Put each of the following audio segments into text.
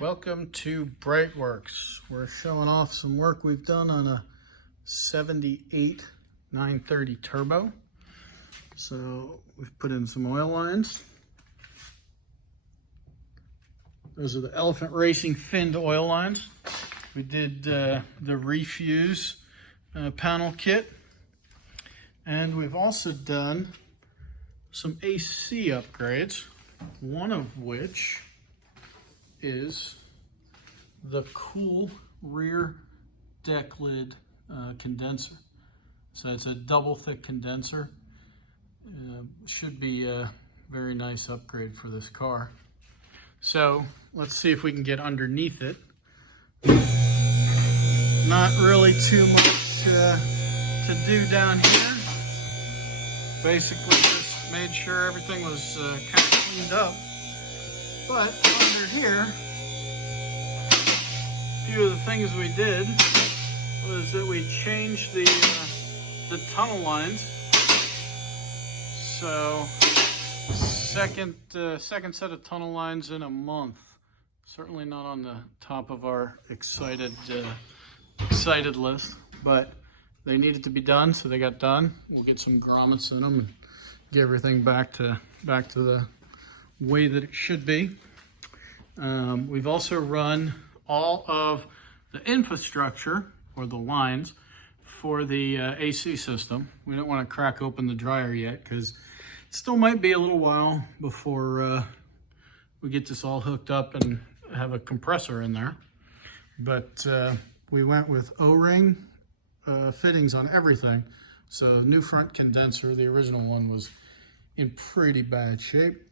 Welcome to BreitWerks. We're showing off some work we've done on a 78 930 turbo. So we've put in some oil lines. Those are the Elephant Racing finned oil lines. We did the refuse panel kit. And we've also done some AC upgrades, one of which is the cool rear deck lid condenser. So it's a double thick condenser. Should be a very nice upgrade for this car. So let's see if we can get underneath it. Not really too much to do down here. Basically just made sure everything was kind of cleaned up. But under here, a few of the things we did was that we changed the tunnel lines. So second set of tunnel lines in a month. Certainly not on the top of our excited list, but they needed to be done, so they got done. We'll get some grommets in them and get everything back to the way that it should be. We've also run all of the infrastructure, or the lines, for the AC system. We don't want to crack open the dryer yet because it still might be a little while before we get this all hooked up and have a compressor in there. But we went with O-ring fittings on everything. So new front condenser, the original one was in pretty bad shape.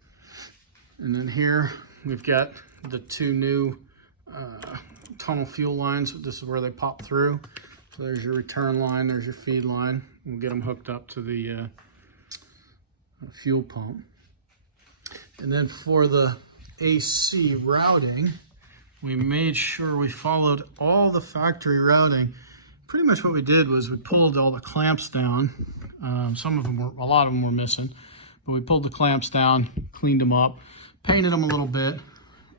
And then here we've got the two new tunnel fuel lines. This is where they pop through. So there's your return line, there's your feed line. We'll get them hooked up to the fuel pump. And then for the AC routing, we made sure we followed all the factory routing. Pretty much what we did was we pulled all the clamps down. A lot of them were missing, but we pulled the clamps down, cleaned them up, painted them a little bit,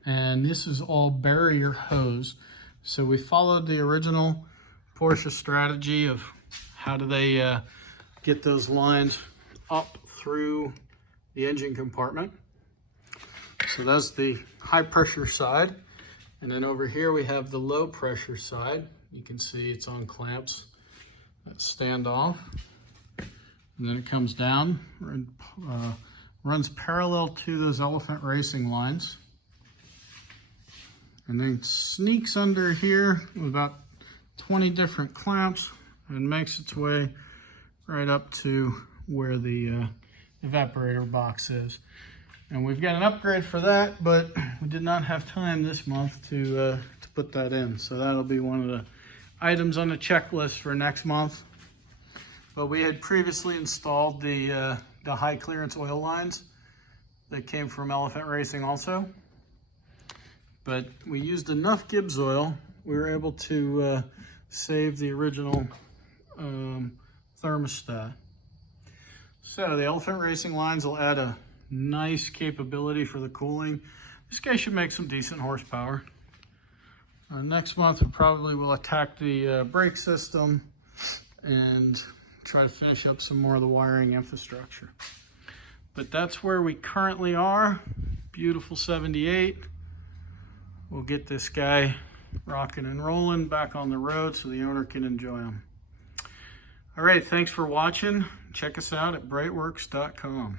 and this is all barrier hose. So we followed the original Porsche strategy of how do they get those lines up through the engine compartment. So that's the high pressure side. And then over here we have the low pressure side. You can see it's on clamps that stand off. And then it comes down and runs parallel to those Elephant Racing lines. And then sneaks under here with about 20 different clamps and makes its way right up to where the evaporator box is. And we've got an upgrade for that, but we did not have time this month to put that in. So that'll be one of the items on the checklist for next month. But we had previously installed the high clearance oil lines that came from Elephant Racing also. But we used enough Gibbs oil, we were able to save the original thermostat. So the Elephant Racing lines will add a nice capability for the cooling. This guy should make some decent horsepower. Next month we probably will attack the brake system and try to finish up some more of the wiring infrastructure. But that's where we currently are. Beautiful 78. We'll get this guy rocking and rolling back on the road so the owner can enjoy him. All right, thanks for watching. Check us out at BreitWerks.com.